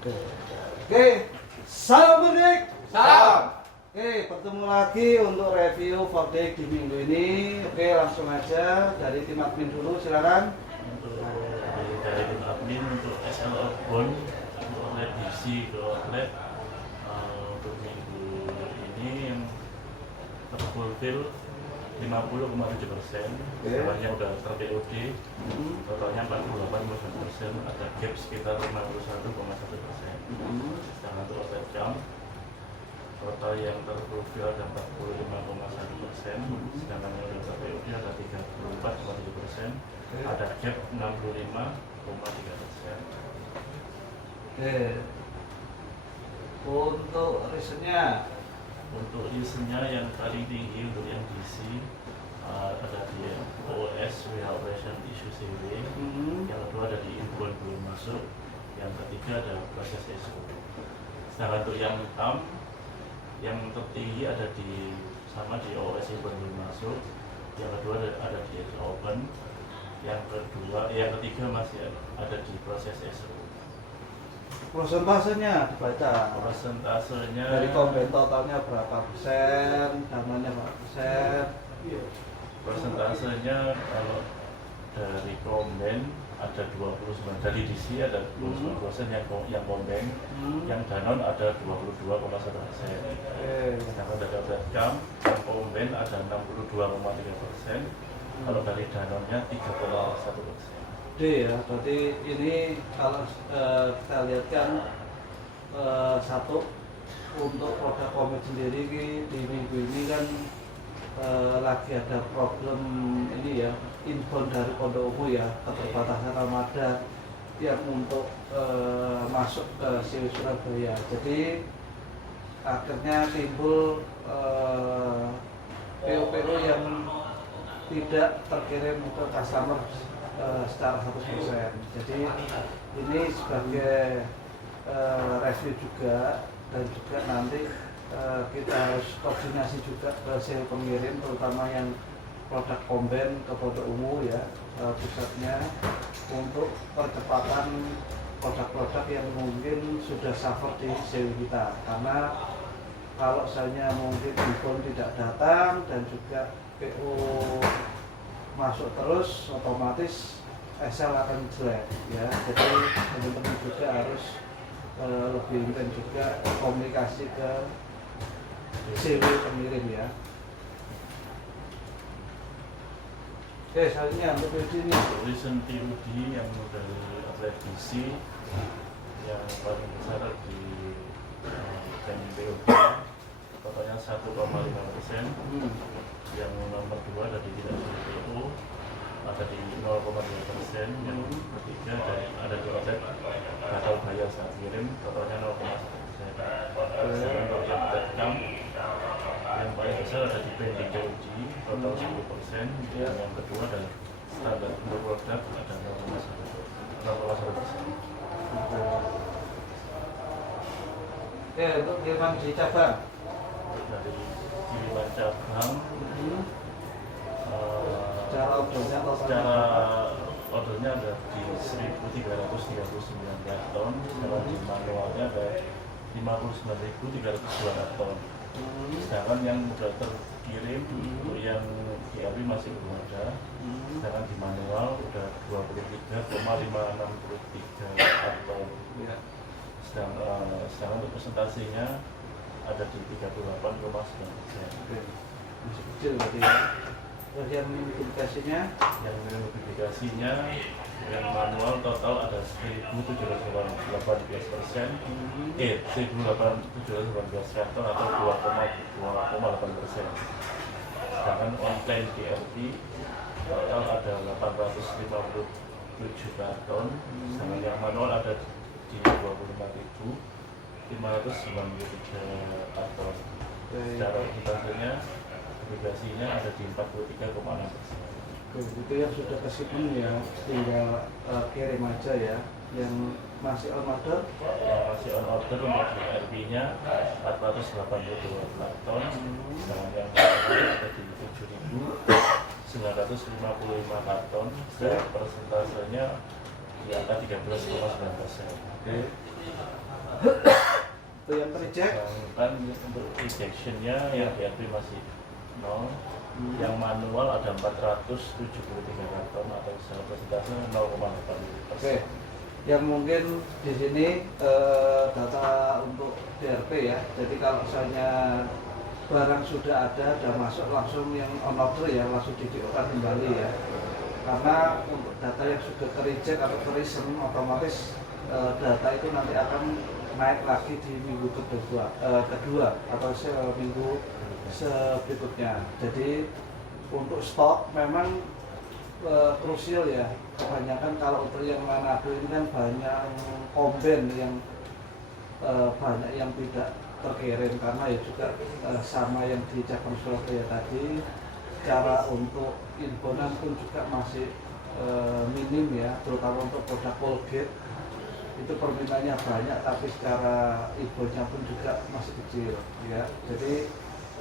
Oke, salam mudik. Salam. Oke, bertemu lagi untuk review Fordek di minggu ini. Oke, langsung aja dari tim admin dulu, silakan. Untuk dari tim admin untuk SL Outbound untuk outlet DC ke outlet untuk minggu ini yang terfulfill 50,7%, semuanya udah ter-POD, totalnya 48,1%, ada gap sekitar 51,1%. Sedangkan untuk outlet jam total yang terfulfill ada 45,1%, sedangkan yang udah ter-POD ada 34,7%, ada gap 65,3%. Oke, untuk reasonnya, Untuk reasonnya yang paling tinggi untuk yang DC ada di OS Warehouse Operation Issue CW, yang kedua ada di inbound belum masuk, yang ketiga ada proses SO. Sedangkan untuk yang TAM yang tertinggi ada di sama di OS inbound belum masuk, yang kedua ada di open, yang ketiga masih ada di proses SO. prosentasenya dibaca. Persentasenya Dari komben totalnya berapa persen, dananya berapa persen? Persentasenya kalau dari komben ada 29, dari DC ada 29% yang komben, yang Danon ada 22,1%. Sedangkan dari outlet jam yang komben ada 62,3%, kalau dari Danonnya 3,1%. D ya, berarti ini kalau kita lihat kan satu untuk produk komben sendiri di minggu ini kan lagi ada problem ini ya, inbound dari Pondok Ungu ya, keterbatasan armada yang untuk masuk ke CW Surabaya. Jadi akhirnya timbul PO-PO yang tidak terkirim ke customer secara 100%. Jadi ini sebagai review juga, dan juga nanti kita harus koordinasi juga ke sales pengirim, terutama yang produk komben ke Pondok Ungu ya, pusatnya, untuk percepatan produk-produk yang mungkin sudah suffer di sales kita. Karena kalau misalnya mungkin inbound tidak datang dan juga PO masuk terus, otomatis SL akan jelek ya. Jadi teman-teman juga harus lebih intens juga komunikasi ke CW pengirim ya. Oke, selanjutnya untuk ini Reason TUD yang dari outlet DC yang paling besar di jam POD totalnya 1,5%, yang nomor 2 ada di tidak PO ada di 0,2%, yang ketiga ada di outlet atau bayar saat kirim totalnya 0,1%. Sedangkan untuk yang outlet jam yang paling besar ada di pending POD total 10%, yang kedua ada standar untuk produk ada 0,1%. Oke, untuk kiriman di cabang Dari kiriman cabang secara ordernya secara ordernya ada di 1.339 ton, sedangkan di manualnya ada 59.302 ton. Sedangkan yang sudah terkirim untuk yang GLP masih belum ada, sedangkan di manual udah 23,563 ton. Sedangkan untuk presentasinya ada di 38,9%. masih kecil berarti ya. Terus yang notifikasinya Yang notifikasinya yang manual total ada 1.718%, 1.718 ton atau 2,8%. Sedangkan online DLT total ada 857 karton, sedangkan yang manual ada di 25.593 karton. Secara presentasinya aplikasinya ada di 43,6%. itu yang sudah ke shipment ya, tinggal kirim aja ya. Yang masih on order Yang masih on order untuk RP-nya 482 ton, sedangkan yang ada di 7.955 karton, dan persentasenya di angka 13,9%. Itu yang terjek. Sedangkan untuk ejectionnya yang diakui masih 0. Yang manual ada 473 karton atau persentase 0,8%. Oke. Yang mungkin di sini data untuk DRP ya. Jadi kalau misalnya barang sudah ada dan masuk langsung yang on order ya, langsung didiukan kembali ya. Karena untuk data yang sudah tereject atau terisen, otomatis data itu nanti akan naik lagi di minggu kedua atau minggu berikutnya. Jadi untuk stok memang krusial ya. Kebanyakan kalau untuk yang Manado ini kan banyak komben yang banyak yang tidak terkirim karena ya juga sama yang di cabang Surabaya tadi, cara untuk infonan pun juga masih minim ya, terutama untuk produk Colgate itu permintaannya banyak tapi secara infonya pun juga masih kecil ya. Jadi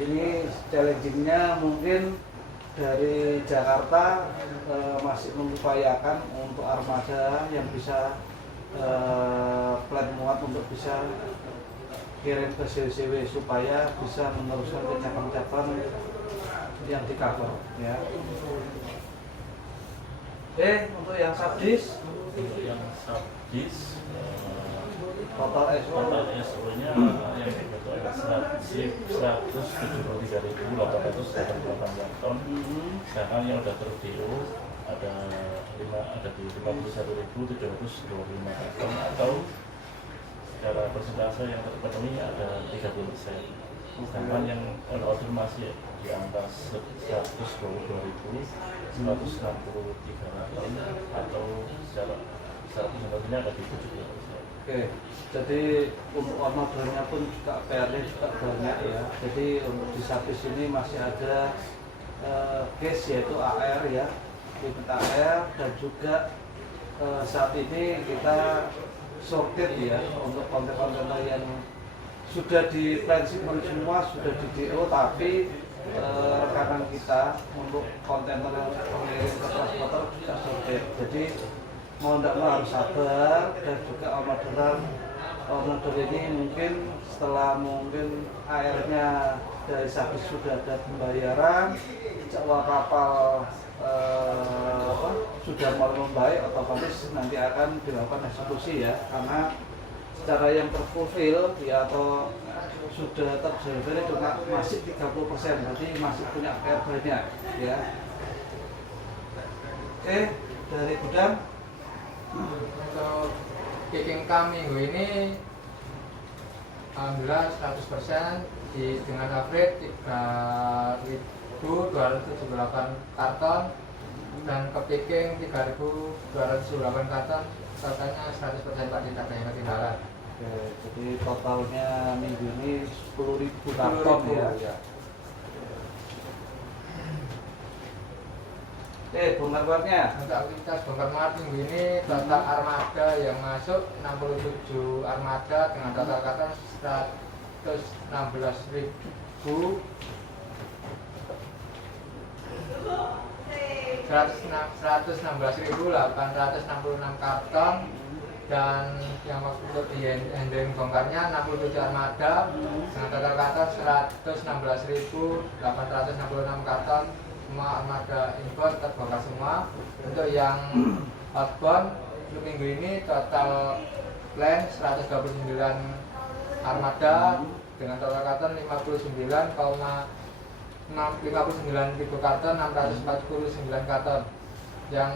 ini challengingnya mungkin dari Jakarta masih mengupayakan untuk armada yang bisa plan muat untuk bisa kirim ke CWCW supaya bisa meneruskan ke cabang-cabang yang di cover ya. Untuk yang subdis, total SO-nya yang dibentuk 173.888 ton. Sedangkan yang sudah ter-DO ada di 51.725 ton atau secara persentase yang terpenuhi ada 30%. Sedangkan yang on order masih di angka 122.163 ton atau secara persentasenya ada di 70%. Oke, jadi untuk on ordernya pun juga PR-nya juga banyak ya. Jadi untuk di service ini masih ada case yaitu AR ya, unit AR, dan juga saat ini kita sorted ya untuk kontainer yang sudah di plan shipment semua, sudah di DO, tapi rekanan kita untuk kontainer yang pengirim ke transporter juga sorted. Jadi mau tidak mau harus sabar, dan juga order ini mungkin setelah mungkin airnya dari service sudah ada pembayaran, jadwal kapal sudah mulai membaik, otomatis nanti akan dilakukan eksekusi ya, karena secara yang terfulfill ya atau sudah terdelivery cuma masih 30%, berarti masih punya PR banyak ya. Oke, dari gudang untuk picking kami minggu ini alhamdulillah 100% dengan average 3.278 karton dan ke picking 3.278 karton, totalnya 100% Pak, tidak ada yang ketinggalan. Oke, jadi totalnya minggu ini 10.000 karton ya. Bongkar-bongkarnya. Untuk aktivitas bongkar muat minggu ini total armada yang masuk 67 armada dengan total karton 116.866 karton, dan yang untuk di handling bongkarnya 67 armada dengan total karton 116.866 karton. Semua armada inbound terbongkar semua. Untuk yang outbound minggu ini total plan 129 armada dengan total karton 59.000 karton, 649 karton. Yang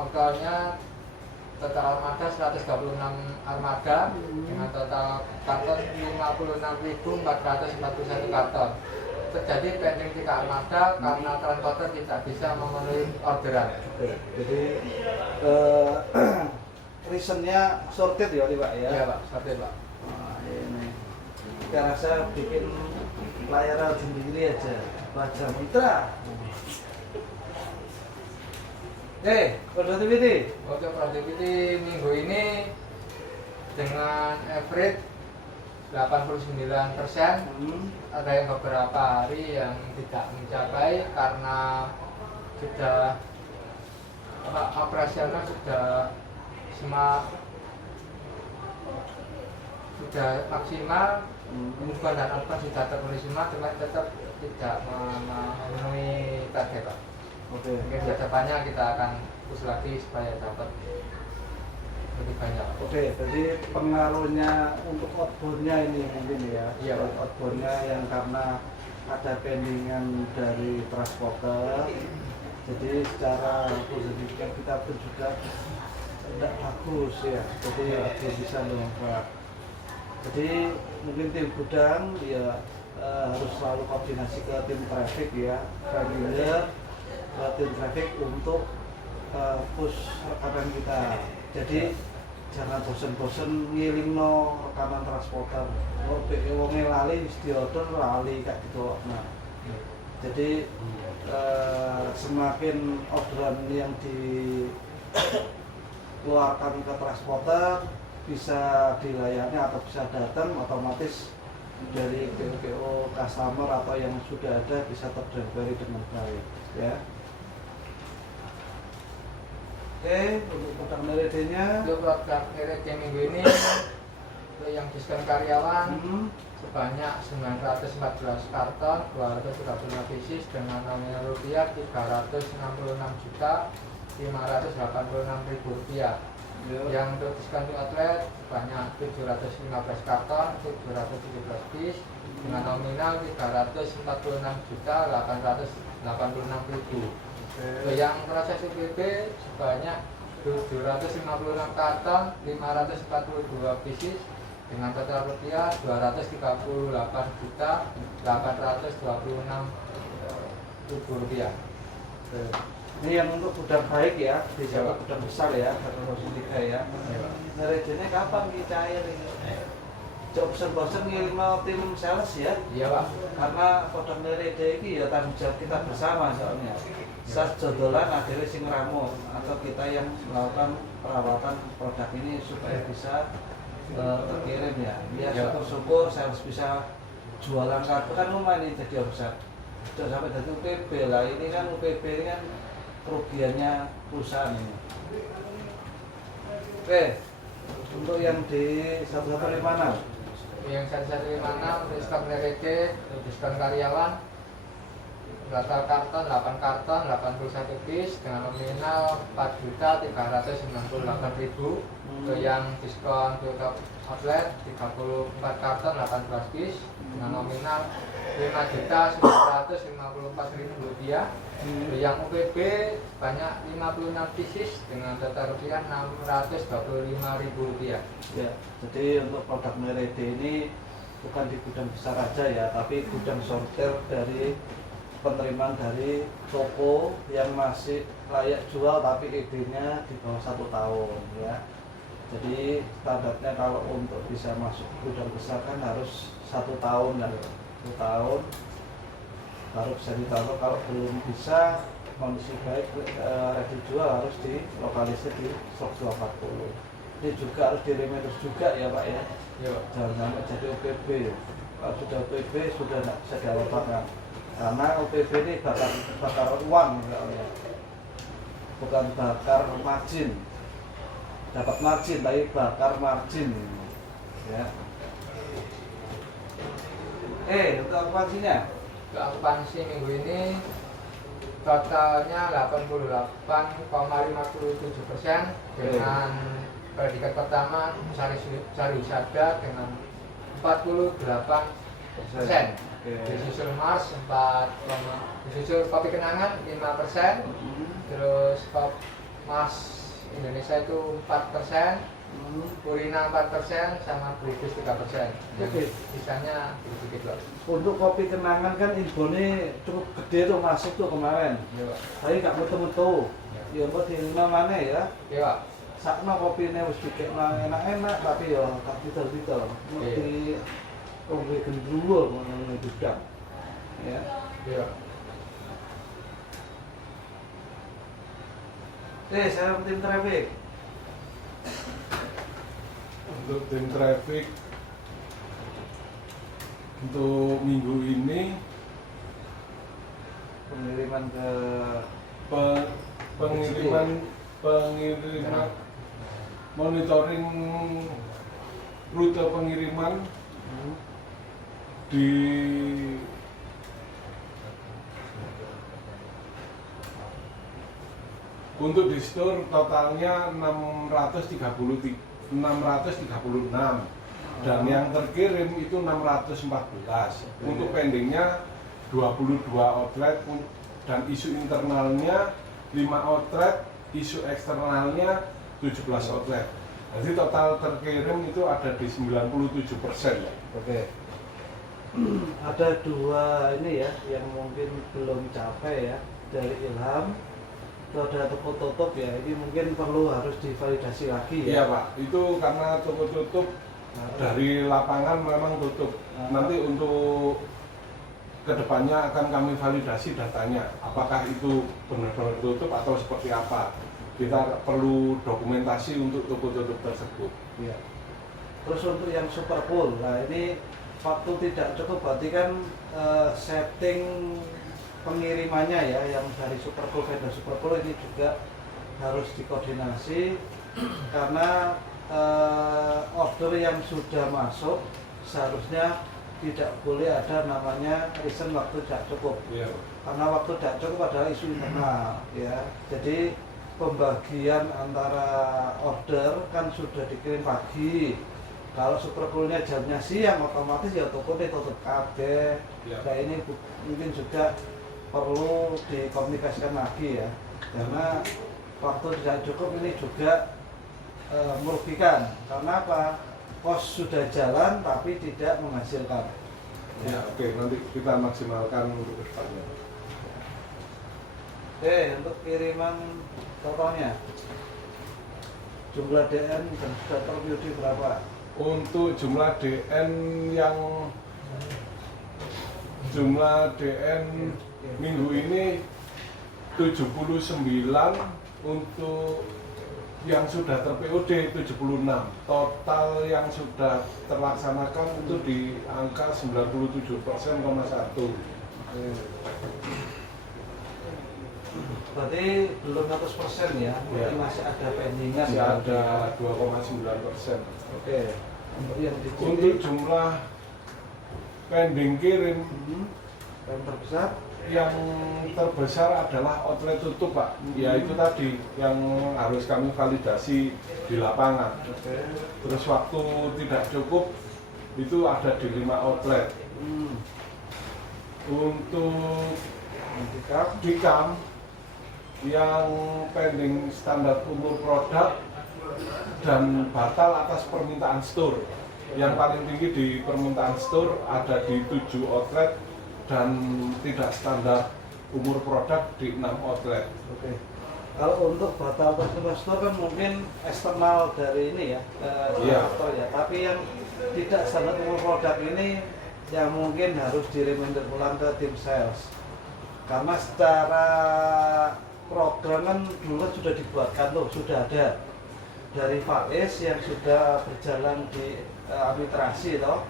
aktualnya total armada 126 armada dengan total karton 56.441 karton. Terjadi pending 3 armada karena transporter tidak bisa memenuhi orderan. Jadi reasonnya sorted ya Pak ya? Iya Pak, sorted Pak. Nah, ini sekarang saya bikin layaran sendiri aja, baca mitra. Productivity. Untuk productivity minggu ini dengan average 89%, ada yang beberapa hari yang tidak mencapai karena sudah operasional sudah sudah maksimal, bukan dan apa sudah terpenuhi semua, cuma tetap tidak memenuhi target Pak. Oke. Mungkin ke depannya kita akan push lagi supaya dapat lebih banyak. Oke, jadi pengaruhnya untuk outbound-nya ini mungkin ya. Iya, Pak. Outbound-nya yang karena ada pendingan dari transporter, jadi secara positif kita pun juga tidak bagus ya. Jadi belum bisa mengubah. Jadi mungkin tim gudang ya harus selalu koordinasi ke tim traffic ya, trailer, tim traffic untuk push rekaman kita. Jadi jangan bosen-bosen ngilingno rekaman transporter. Oh, wonge lali wis diodol lali kayak gitu. Nah, jadi semakin orderan yang dikeluarkan ke transporter bisa dilayani atau bisa datang, otomatis dari PO customer atau yang sudah ada bisa terdelivery dengan baik ya. Oke, untuk produk LED-nya Untuk produk LED minggu ini untuk yang diskon karyawan sebanyak 914 karton 235 pieces dengan nominal rupiah 366.586.000 rupiah. Yang untuk diskon outlet sebanyak 715 karton 717 piece dengan nominal 346.886.000. Yang proses UPB sebanyak 756 karton 542 pieces dengan total rupiah 238.826.000 rupiah. ini yang untuk gudang baik ya, bisa gudang besar ya, karena 3 ya. LED-nya kapan kita cair ini? Bosen-bosen ngilingno tim sales ya. Iya Pak. Karena produk LED ini ya tanggung jawab kita bersama soalnya. Sas jodolan akhirnya sing ramu atau kita yang melakukan perawatan produk ini supaya bisa terkirim ya. Ya syukur-syukur sales bisa jualan kartu kan lumayan ini jadi omset. Sudah sampai dari UPB lah, ini kan UPB ini kan kerugiannya perusahaan ini. Oke, untuk yang di 156 Yang 156 untuk diskon LED, untuk diskon karyawan total karton 8 karton 81 piece dengan nominal 4.398.000. Untuk yang diskon untuk outlet 34 karton 18 piece dengan nominal 5.954.000 rupiah. Yang UPB banyak 56 pieces dengan total rupiah 625.000 rupiah. Ya, jadi untuk produk LED ini bukan di gudang besar aja ya, tapi gudang sortir dari penerimaan dari toko yang masih layak jual tapi ED-nya di bawah 1 tahun ya. Jadi standarnya kalau untuk bisa masuk gudang besar kan harus 1 tahun ya, 1 tahun baru bisa ditaruh. Kalau belum bisa kondisi baik ready jual harus dilokalisir di stok 240. Ini juga harus diremedus juga ya Pak ya. Jangan sampai jadi OPB. Kalau sudah OPB sudah tidak bisa dialokasikan. Karena OPB ini bakar uang misalnya. Bukan bakar margin. Dapat margin tapi bakar margin ya. Untuk okupansinya? Untuk okupansi minggu ini totalnya 88,57% dengan predikat pertama sari wisata dengan 48%. Disusul Mars 4, disusul Kopi Kenangan 5%, terus Mars Indonesia itu 4%, Purina 4%, sama British 3%. Jadi sisanya sedikit loh. Untuk Kopi Kenangan kan infonya cukup gede tuh masuk tuh kemarin. Tapi nggak metu-metu. Ya kok di mana ya? Iya. Sakno kopinya wis dikekno enak-enak tapi ya tak titel-titel. Mesti kopi gendruwo ngono gudang. Ya. Iya. Saya tim traffic. Untuk tim traffic untuk minggu ini Pengiriman ke pengiriman monitoring rute pengiriman di untuk di store totalnya 636 dan yang terkirim itu 614. Untuk pendingnya 22 outlet dan isu internalnya 5 outlet, isu eksternalnya 17 outlet. Jadi total terkirim itu ada di 97% ya. Oke. Ada dua ini ya yang mungkin belum capai ya dari Ilham. Itu ada toko tutup ya, ini mungkin perlu harus divalidasi lagi Iya ya. Pak, itu karena toko tutup dari lapangan memang tutup. Nanti untuk kedepannya akan kami validasi datanya, apakah itu benar-benar tutup atau seperti apa. Kita perlu dokumentasi untuk toko tutup tersebut. Iya. Terus untuk yang super pool, nah ini waktu tidak cukup berarti kan setting pengirimannya ya yang dari Superpool vendor Superpool ini juga harus dikoordinasi karena order yang sudah masuk seharusnya tidak boleh ada namanya reason waktu tidak cukup. Iya. Karena waktu tidak cukup adalah isu internal ya. Jadi pembagian antara order kan sudah dikirim pagi. Kalau Superpoolnya jamnya siang otomatis ya toko tutup kabeh. Ya. Nah ini mungkin juga perlu dikomunikasikan lagi ya, karena waktu tidak cukup ini juga merugikan. Karena apa? Kos sudah jalan tapi tidak menghasilkan. Ya, oke, nanti kita maksimalkan untuk depannya. Oke, untuk kiriman totalnya jumlah DN dan sudah terview berapa? Untuk jumlah DN minggu ini 79, untuk yang sudah ter-POD 76. Total yang sudah terlaksanakan itu di angka 97,1%. Berarti belum 100% ya, Ya. masih ada pendingan. Masih ada 2,9%. Oke, untuk yang di Untuk jumlah pending kirim yang terbesar yang terbesar adalah outlet tutup Pak, yaitu tadi yang harus kami validasi di lapangan. oke. Terus waktu tidak cukup itu ada di 5 outlet. Untuk Dikam yang pending standar umur produk dan batal atas permintaan store. Yang paling tinggi di permintaan store ada di 7 outlet dan tidak standar umur produk di 6 outlet. Oke. Kalau untuk batal investor kan mungkin eksternal dari ini ya, Iya. investor ya. Tapi yang tidak standar umur produk ini yang mungkin harus di-reminder ulang ke tim sales. Karena secara program kan dulu kan sudah dibuatkan loh, sudah ada dari Faiz yang sudah berjalan di administrasi toh.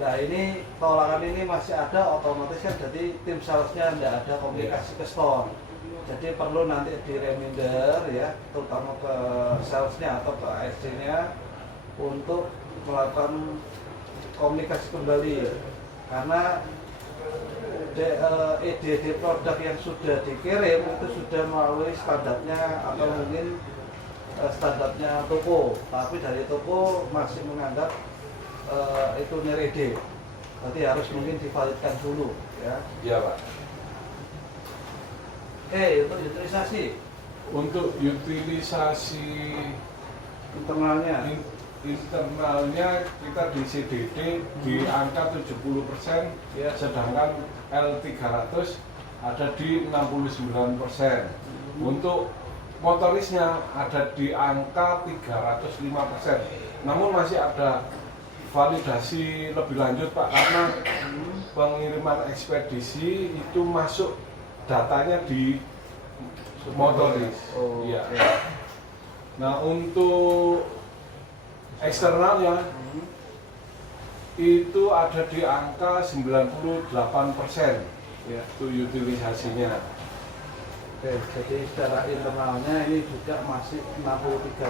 Nah ini tolakan ini masih ada, otomatis kan jadi tim salesnya tidak ada komunikasi ke store. Jadi perlu nanti di reminder ya, terutama ke salesnya atau ke ASC-nya untuk melakukan komunikasi kembali. Karena EDD produk yang sudah dikirim itu sudah melalui standarnya atau mungkin standarnya toko, tapi dari toko masih menganggap itu nerede, berarti harus mungkin divalidkan dulu ya. Iya Pak. Untuk utilisasi Untuk utilisasi internalnya internalnya kita di CDD di angka 70%, ya. sedangkan L300 ada di 69%. Untuk motorisnya ada di angka 305%. Namun masih ada validasi lebih lanjut Pak, karena pengiriman ekspedisi itu masuk datanya di motoris. Oh, iya. oke. Nah untuk eksternalnya itu ada di angka 98% Ya. itu utilisasinya. Oke, jadi secara internalnya ini juga masih 63